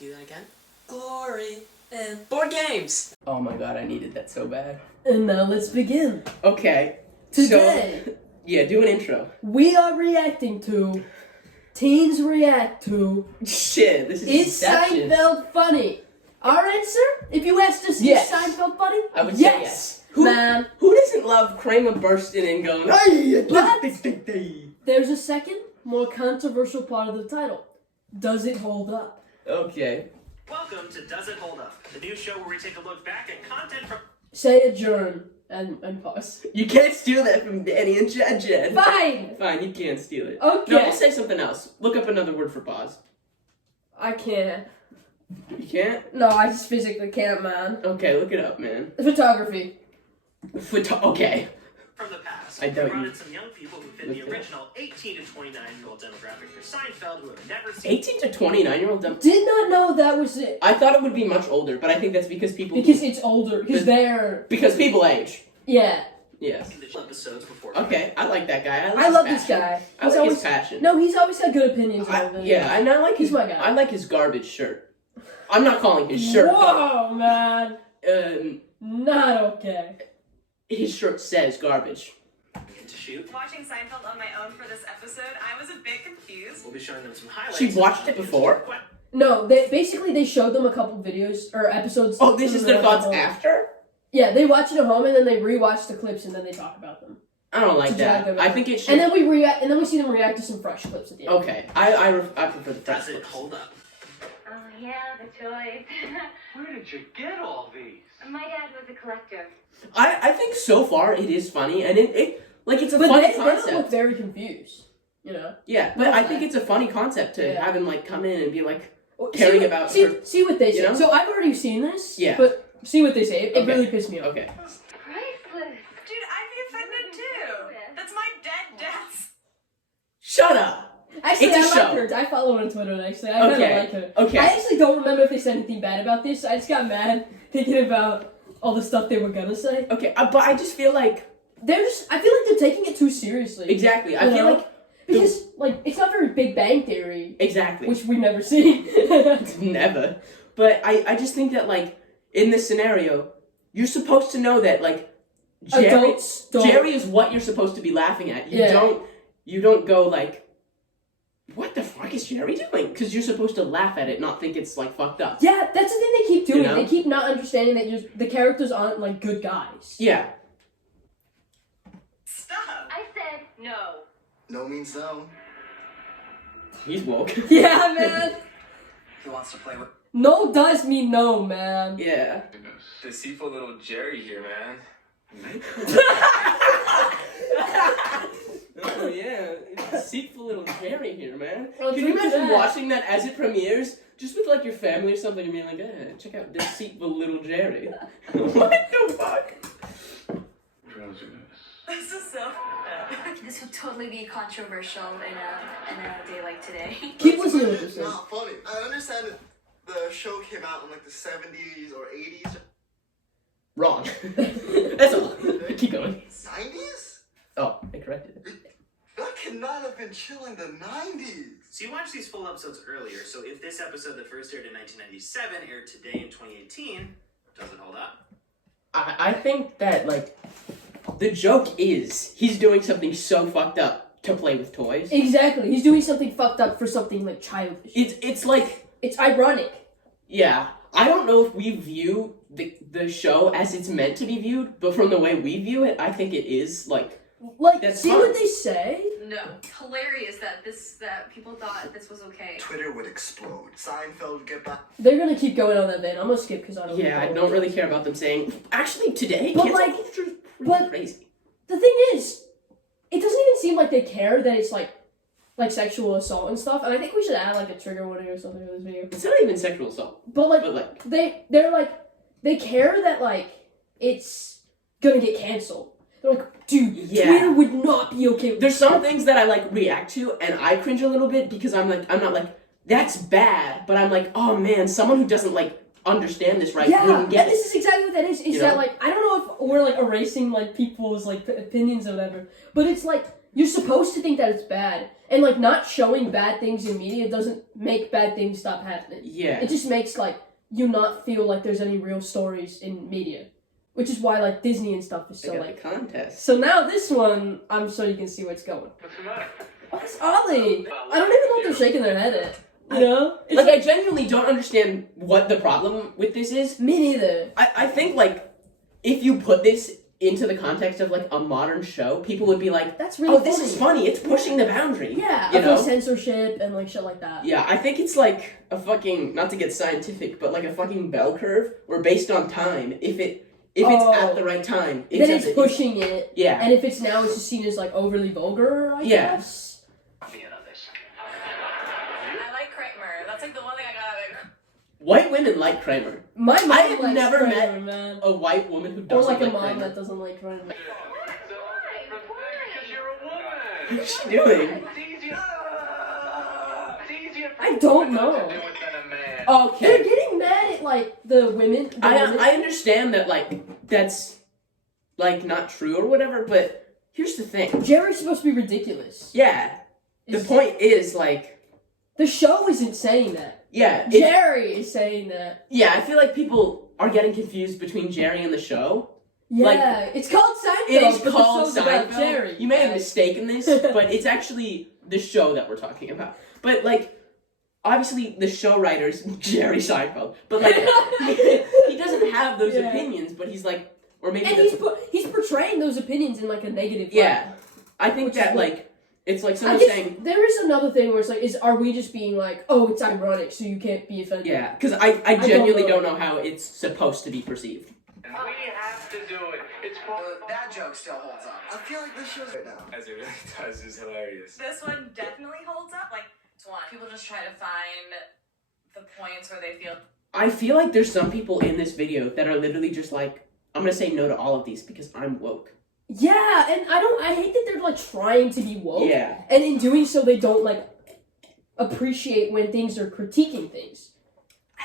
we do that again? Glory and board games! Oh my god, I needed that so bad. And now let's begin. Okay. Today, So, yeah, do an intro. we are reacting to Teens React to Shit, this is Is Inception. Seinfeld funny? Our answer, if you asked us, Yes. is Seinfeld funny? I would say yes. Man. Who doesn't love Kramer bursting and going, hey, But- hey. There's a second, more controversial part of the title. Does it hold up? Okay. Welcome to Does It Hold Up, the new show where we take a look back at content from... Say adjourn and pause. You can't steal that from Danny and Jed. Fine! Fine, you can't steal it. Okay. No, we'll say something else. Look up another word for pause. I can't. You can't? No, I just physically can't, man. Okay, look it up, man. Photography. Okay. From the past, I doubt we brought you. in some young people who fit the Look it up. original 18 to 29-year-old demographic for Seinfeld who have never seen... 18 to 29-year-old dumb. Did not know that was it. I thought it would be much older, but I think that's because people... Because it's older. Because they're... Because people age. Yeah. Yes. the episodes before... Okay, I like that guy. I love this guy. I like his passion. No, he's always had good opinions on everything. Yeah, and I like his. He's my guy. I like his garbage shirt. I'm not calling his shirt. Whoa, man. Um, Not okay. his shirt says garbage. ...to shoot. Watching Seinfeld on my own for this episode, I was a bit confused. We'll be showing them some highlights... She watched it before? No, they showed them a couple videos or episodes. Oh, this is their thoughts home. after? Yeah, they watch it at home and then they rewatch the clips and then they talk about them. I don't like To drag that. them I out. think it should. And then we see them react to some fresh clips at the end. Okay, I prefer the Does first it clips. hold up? Oh yeah, the toys. Where did you get all these? My dad was a collector. I think so far it is funny, and it's a But funny they don't look concept. very confused. You know. Yeah, but I think it's a funny concept to Yeah. have him like come in and be like Well, caring see, about see, her. see what they say. You know? So I've already seen this. Yeah. But see what they say. It Okay. really pissed me off. Okay. Priceless. Dude, I'd be offended too. That's my dead dad's. Shut up. Actually, It's a I like show. her. I follow her on Twitter. Actually, I kind of Okay. like her. Okay. I actually don't remember if they said anything bad about this. I just got mad thinking about all the stuff they were gonna say. Okay, but I just feel like I feel like they're taking it too seriously. exactly. I You feel know? like Because, it's not very Big Bang Theory, exactly. which we've never seen. Never. But I just think that, like, in this scenario, you're supposed to know that, like, Adults don't. Jerry is what you're supposed to be laughing at. Yeah. You don't go, like, what the fuck is Jerry doing? Because you're supposed to laugh at it, not think it's, like, fucked up. Yeah, that's the thing they keep doing. You know? They keep not understanding that the characters aren't, like, good guys. Yeah. Stop. I said no. No means no. He's woke. Yeah, man. He wants to play with... No does mean no, man. Yeah. Deceitful little Jerry here, man. Oh, yeah. It's deceitful little Jerry here, man. I'll Can you drink to imagine that. watching that as it premieres? Just with, like, your family or something and being like, check out deceitful little Jerry. What the fuck? This is so bad. This would totally be controversial in a day like today. Keep listening to what this is. Not funny. I understand that the show came out in like the 70s or 80s. Wrong. That's a lot. Keep going. 90s? Oh, I corrected it. That cannot have been chilling the 90s. So you watched these full episodes earlier, so if this episode that first aired in 1997 aired today in 2018, does it hold up? I think that, like, the joke is he's doing something so fucked up to play with toys. Exactly. He's doing something fucked up for something, like, childish. It's like, It's ironic. yeah, I don't know if we view the show as it's meant to be viewed, but from the way we view it, I think it is, like, Like, That's see fine. what they say? No, hilarious that people thought this was okay. Twitter would explode. Seinfeld would get back. They're gonna keep going on that vein. I'm gonna skip because I don't yeah, I don't really care about them saying, actually, today, But, cancel like- culture is pretty but- crazy. The thing is, it doesn't even seem like they care that it's like sexual assault and stuff. And I think we should add like a trigger warning or something for this video. It's not even sexual assault, But like, but, like, they're like they care that like it's gonna get canceled. They're like, dude, Yeah. Twitter would not be okay with there's some things that I, like, react to, and I cringe a little bit because I'm not like, that's bad, but I'm like, oh man, someone who doesn't, like, understand this right Yeah, wouldn't get and it. this is exactly what that is. Is You that know? like I don't know if we're like erasing like people's like opinions or whatever, but it's like you're supposed to think that it's bad, and like not showing bad things in media doesn't make bad things stop happening. Yeah. It just makes like you not feel like there's any real stories in media, which is why like Disney and stuff is so They got like. the contest. So now this one, I'm sure you can see where it's going. What's the matter? What's Ollie? I don't even know what they're shaking their head at. You know? It's Like, I genuinely don't understand what the problem with this is. me neither. I think, like, if you put this into the context of, like, a modern show, people would be like, That's really oh, this is funny. It's pushing the boundary. Yeah, You of know? like censorship and like shit like that. Yeah, I think it's like a fucking, not to get scientific, but like a fucking bell curve where based on time, if it's at the right time, Then it's at the- pushing it. Yeah. And if it's now, it's just seen as like overly vulgar, I Yeah. guess. I like Kramer. That's like the one thing I got. White women like Kramer. My mom I have likes never Kramer, met man. a white woman who Or doesn't like a like mom Kramer. that doesn't like Kramer. Because you're a woman. What's she doing? It's easier for I don't know. to do it than a man. Okay. They're getting mad at like the women. The women. I understand that, like, that's, like, not true or whatever, but here's the thing. Jerry's supposed to be ridiculous. Yeah. The Is- point is, like, The show isn't saying that. yeah. Jerry is saying that. Yeah, I feel like people are getting confused between Jerry and the show. Yeah, Like, it's called Seinfeld. It is but called the show's about Seinfeld. Jerry. You may have guys. mistaken this, but it's actually the show that we're talking about. But, like, obviously the show writer's Jerry Seinfeld. But, like, he doesn't have those Yeah. opinions, but he's like, or maybe And that's... he's portraying those opinions in like a negative light. Yeah. I think Which is that, what- like, it's like I someone guess saying... there is another thing where it's like, are we just being like, oh, it's ironic, so you can't be offended? Yeah, because I don't genuinely know. don't know how it's supposed to be perceived. And we have to do it. It's That joke still holds up. I feel like this show's right now. As it really does is hilarious. This one definitely holds up. Like, it's one. People just try to find the points where they feel. I feel like there's some people in this video that are literally just like, I'm gonna say no to all of these because I'm woke. Yeah, and I hate that they're like trying to be woke. Yeah. And in doing so, they don't like appreciate when things are critiquing things.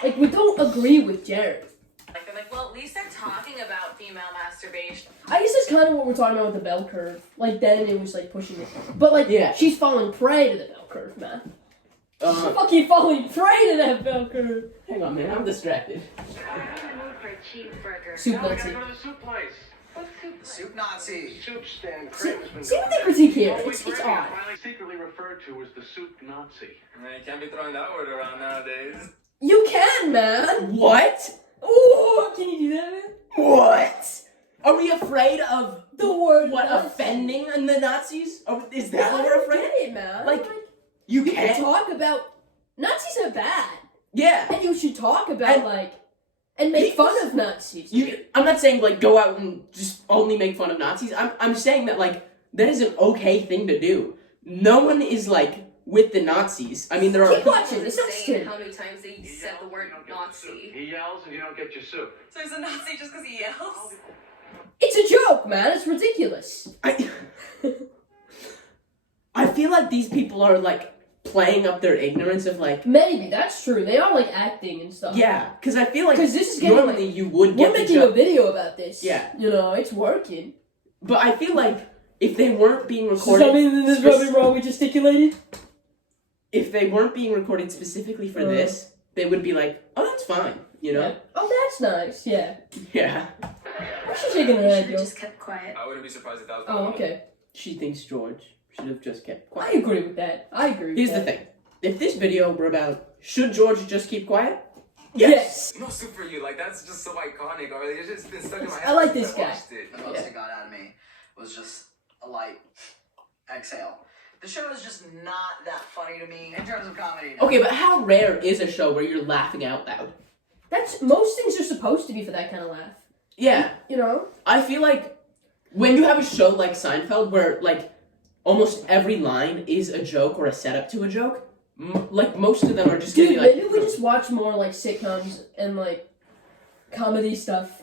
Like, we don't agree with Jared. Like, they're like, well, at least they're talking about female masturbation. I guess that's kind of what we're talking about with the bell curve. Like, then it was like pushing it. But like, Yeah. she's falling prey to the bell curve, man. She's Uh, fucking falling prey to that bell curve. hang on, man, I'm distracted. I'm in the mood for a cheeseburger. Soup Now we Nazi. gotta go to the soup place. What's soup? Soup Nazi. Soup stand. See, Kramer's been see what going they critique here. there. It's Always odd. ready. Finally secretly referred to as the soup Nazi. Man, you can't be throwing that word around nowadays. You can, man. What? Ooh, can you do that, man? What? Are we afraid of The word what Nazi. offending the Nazis? Is that what I we're don't afraid? get it, man. Like, You you can can't. talk about Nazis are bad, Yeah. and you should talk about And- like and make fun of Nazis. I'm not saying like go out and just only make fun of Nazis. I'm saying that like that is an okay thing to do. No one is like with the Nazis. I mean there are Keep watching. It's not Insane scary. how many times they said the word Nazi. He yells and you don't get your soup. So he's a Nazi just because he yells? It's a joke, man. It's ridiculous. I feel like these people are like playing up their ignorance of like Maybe that's true. They are like acting and stuff. yeah, because I feel like 'Cause this is getting, normally you would We're get the making a joke, video about this. Yeah. You know, it's working. but I feel like if they weren't being Does recorded, that mean there's nothing wrong with gesticulated? if they weren't being recorded specifically for this, they would be like, oh, that's fine, you know? Yeah. Oh, that's nice. Yeah. Yeah. What's she shaking her Should head, have yo? just kept quiet. I wouldn't be surprised if that was Oh, okay. She thinks George should have just kept I quiet. agree with that. I agree with Here's the that. thing. If this video were about, should George just keep quiet? Yes. No soup for you. Like, that's just so iconic already. It's just been stuck in my head. I like since this guy. watched it. The most it got out of me was just a light exhale. The show is just not that funny to me in terms of comedy. No. Okay, but how rare is a show where you're laughing out loud? That's most things are supposed to be for that kind of laugh. Yeah. You know? I feel like when you have a show like Seinfeld where, like, almost every line is a joke or a setup to a joke, like, most of them are just Dude, gonna be like... maybe we just watch more like sitcoms and like comedy stuff.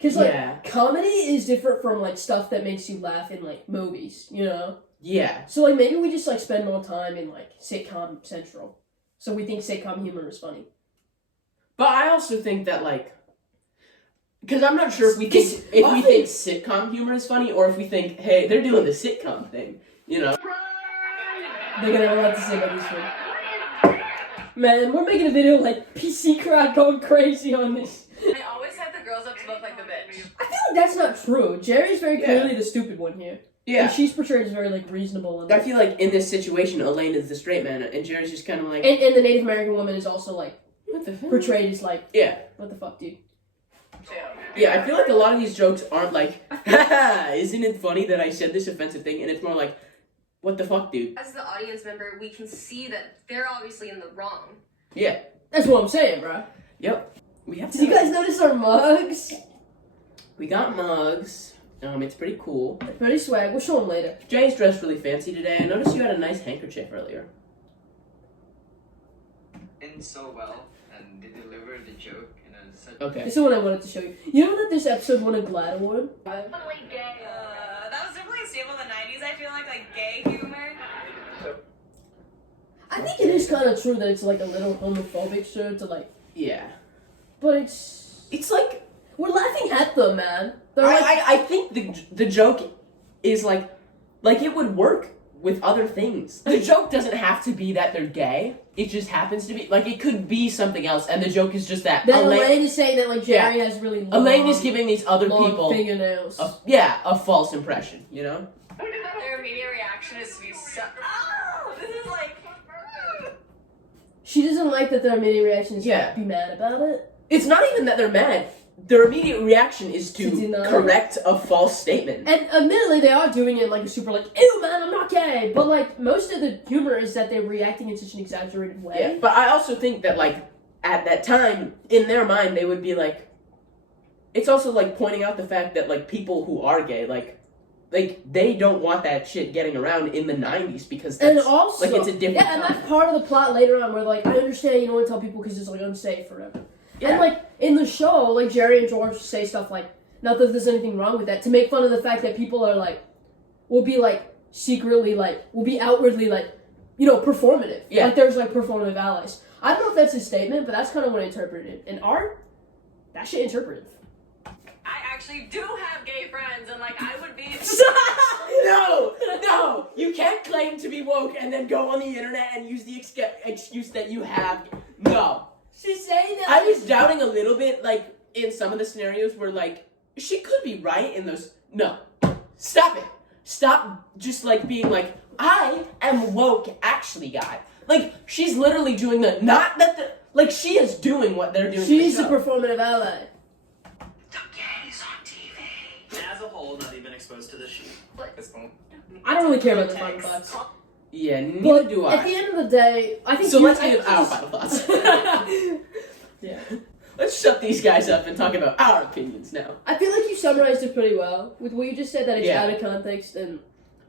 Cause like Yeah. comedy is different from like stuff that makes you laugh in like movies, you know? Yeah. So like maybe we just like spend more time in like sitcom central. So we think sitcom humor is funny. But I also think that, like... Because I'm not sure if we think Often- sitcom humor is funny or if we think, hey, they're doing the sitcom thing. You know. They're gonna have a lot to say about this one. Man, we're making a video like PC crowd going crazy on this. I always set the girls up to look like the bitch. I feel like that's not true. Jerry's very clearly the stupid one here. Yeah. And she's portrayed as very like reasonable. And, I feel like in this situation, Elaine is the straight man, and Jerry's just kind of like. and the Native American woman is also like What the fuck? portrayed as like, Yeah. what the fuck, dude? Yeah, I feel like a lot of these jokes aren't like, haha, isn't it funny that I said this offensive thing? And it's more like, what the fuck, dude? As the audience member, we can see that they're obviously in the wrong. Yeah. That's what I'm saying, bro. Yep. We have to. Did you guys notice our mugs? We got mugs. It's pretty cool. They're pretty swag. We'll show them later. Jay's dressed really fancy today. I noticed you had a nice handkerchief earlier. In so well, and they delivered the joke in a such. Okay. This is what I wanted to show you. You know that this episode won a GLAAD award? That was definitely a staple in the 90s, I feel like gay humor. I think it is kind of true that it's like a little homophobic show to like, Yeah. but it's like we're laughing at them, man. They're like, I think the joke is like it would work with other things. The joke doesn't have to be that they're gay. It just happens to be like it could be something else, and the joke is just that. then Elaine is saying that like Jerry has really long, Elaine is giving these other long people fingernails. a false impression. You know. Their immediate reaction is to be so. Oh, this is like. She doesn't like that their immediate reaction is Yeah. to be mad about it. It's not even that they're mad. Their immediate reaction is To to deny. correct a false statement. And admittedly, they are doing it like a super like, ew, man, I'm not gay. But like most of the humor is that they're reacting in such an exaggerated way. Yeah, but I also think that like at that time in their mind they would be like, it's also like pointing out the fact that like people who are gay like they don't want that shit getting around in the 90s because that's, And also, like it's a different yeah, and time. that's part of the plot later on where like I understand you don't want to tell people because it's like unsafe or whatever. Yeah. And like in the show, like Jerry and George say stuff like, not that there's anything wrong with that, to make fun of the fact that people are like, will be like secretly like, will be outwardly like, you know, performative. Yeah. Like there's like performative allies. I don't know if that's a statement, but that's kind of what I interpreted. In art, that shit interpretive. I actually do have gay friends, and like I would be. No, you can't claim to be woke and then go on the internet and use the excuse that you have. No. She's saying that. I was doubting a little bit, like, in some of the scenarios where, like, she could be right in those. No. Stop it. Stop just, like, being like, I am woke, actually, guy. Like, she's literally doing the. Not that the. Like, she is doing what they're doing. She's in a the show. performative ally. The gays on TV. As a whole, not even exposed to the sheep. That's fine. I don't really care about the final thoughts. Yeah, neither But do I. at the end of the day, I think So you- let's I give think our this- final thoughts. Yeah. Let's shut these guys up and talk about our opinions now. I feel like you summarized it pretty well with what you just said, that it's Yeah. out of context and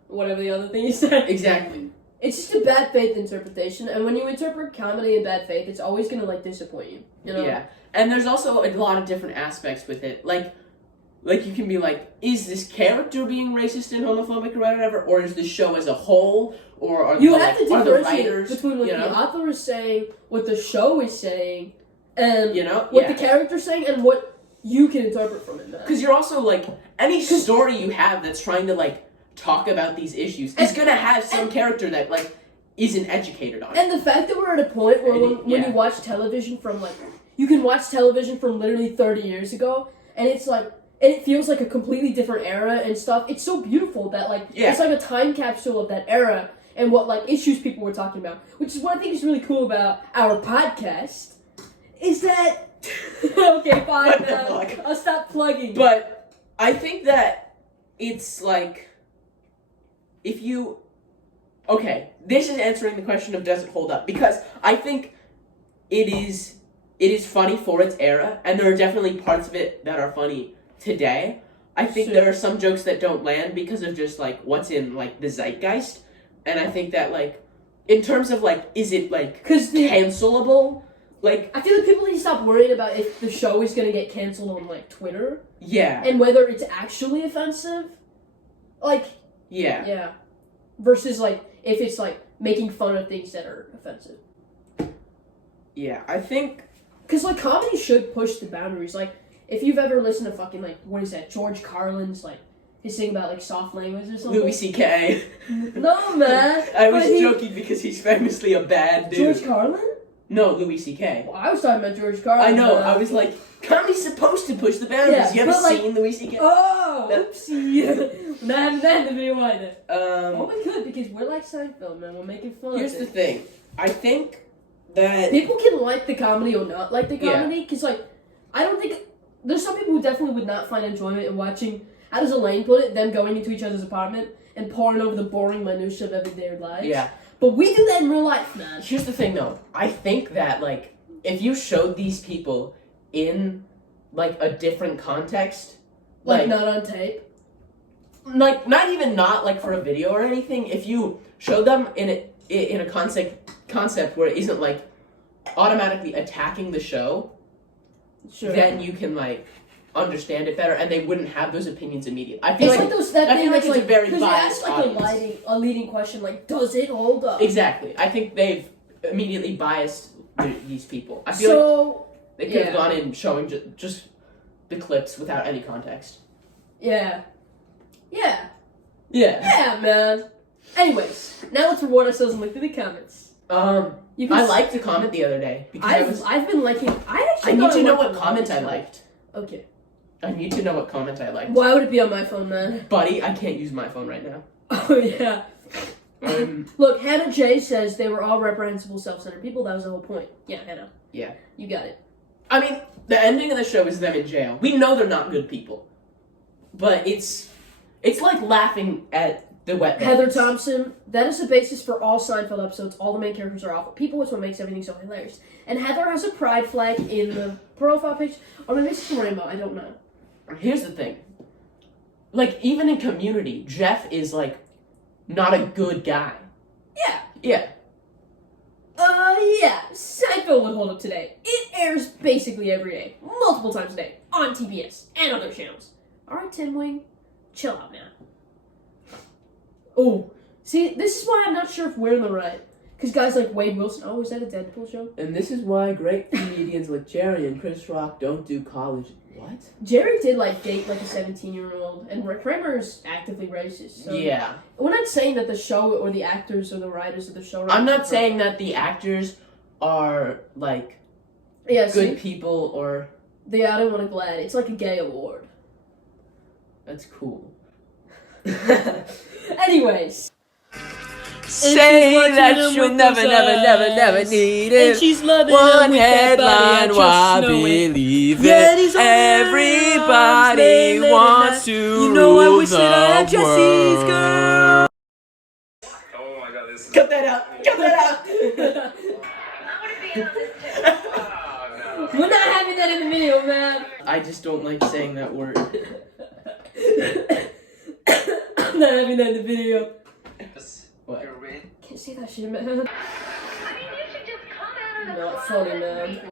whatever the other thing you said. Exactly. It's just a bad faith interpretation, and when you interpret comedy in bad faith, it's always gonna like disappoint you. You know? Yeah, and there's also a lot of different aspects with it. Like you can be like, is this character being racist and homophobic or whatever, or is the show as a whole, or are You the, have like, to are the differentiate writers, between what you the know? author is saying, what the show is saying, and You know? what Yeah. the character's saying, and what you can interpret from it. Because you're also like, any story you have that's trying to like talk about these issues is gonna have some character that like isn't educated on it. And the fact that we're at a point where when you watch television from like, you can watch television from literally 30 years ago, and it's like, and it feels like a completely different era and stuff. It's so beautiful that like, it's like a time capsule of that era and what like issues people were talking about. Which is what I think is really cool about our podcast, is that, okay, fine, What the fuck? I'll stop plugging. But I think that it's like, if you, okay, this is answering the question of does it hold up, because I think it is funny for its era, and there are definitely parts of it that are funny today. I think there are some jokes that don't land because of just like what's in like the zeitgeist, and I think that like in terms of like, is it like cancelable? Like, I feel like people need to stop worrying about if the show is gonna get canceled on like Twitter. Yeah. And whether it's actually offensive. Like, yeah. Yeah. Versus like if it's like making fun of things that are offensive. Yeah, I think, because like comedy should push the boundaries. Like if you've ever listened to fucking like, what is that, George Carlin's like his thing about like soft language or something. Louis C.K. No, man. I was joking because he's famously a bad dude. George Carlin? No, Louis C.K. Well, I was talking about George Carlin. I know. I was like, comedy's supposed to push the boundaries. Yeah, You ever but, like, seen Louis C.K.? Oh, oopsie. Not having that in the video either. Oh, we could because we're like Seinfeld, man. We're making fun. Here's of the it. thing. I think that People can like the comedy or not like the comedy because, like, I don't think there's some people who definitely would not find enjoyment in watching. How does Elaine put it? Them going into each other's apartment and poring over the boring minutia of everyday lives. Yeah. But we do that in real life, man. Here's the thing, though. I think that, like, if you showed these people in, like, a different context, Like not on tape. like, not even not, like, for a video or anything, if you showed them in a concept where it isn't, like, automatically attacking the show, Sure. then you can, like, understand it better, and they wouldn't have those opinions immediately. I feel It's like that I thing feel like that's it's a like very because you ask biased like audience. a leading question like, does it hold up? Exactly. I think they've immediately biased these people. I feel like they could have gone in showing just the clips without any context. Yeah. Yeah. Yeah, man. Anyways, now let's reward ourselves and look through the comments. You can I liked the comment the other day because I've been liking. I need to know what comment I liked. Okay. I need to know what comment I liked. Why would it be on my phone, man? Buddy, I can't use my phone right now. Oh yeah. Look, Hannah J says they were all reprehensible, self-centered people. That was the whole point. Yeah, Hannah. Yeah. You got it. I mean, the ending of the show is them in jail. We know they're not good people, but it's like laughing at the wet Heather bandits. Thompson, that is the basis for all Seinfeld episodes. All the main characters are awful people. It's what makes everything so hilarious. And Heather has a pride flag in the profile picture. Or maybe it's a rainbow. I don't know. Here's the thing. Like, even in Community, Jeff is, like, not a good guy. Yeah. Yeah. Yeah. Seinfeld would hold up today. It airs basically every day. Multiple times a day. On TBS. And other channels. Alright, Tim Wing. Chill out, man. Oh. See, this is why I'm not sure if we're in the right. Because guys like Wade Wilson. Oh, is that a Deadpool show? And this is why great comedians like Jerry and Chris Rock don't do college. What? Jerry did, like, date, like, a 17-year-old. And Rick Kramer's actively racist. So Yeah. We're not saying that the show or the actors or the writers of the show... I'm not saying that the actors are, like, good people or... Yeah, I don't want to glad. It's like a gay award. That's cool. Anyways. Say that you'll never need it. And she's loving One headline while believe it. Everybody wants to rule the world. Oh my god, this is... Cut that out! Cut that out! We're not having that in the video, man. I just don't like saying that word. I'm not having that in the video. What? Can't say that shit, man. I mean, you should just come out of the Not closet funny, man.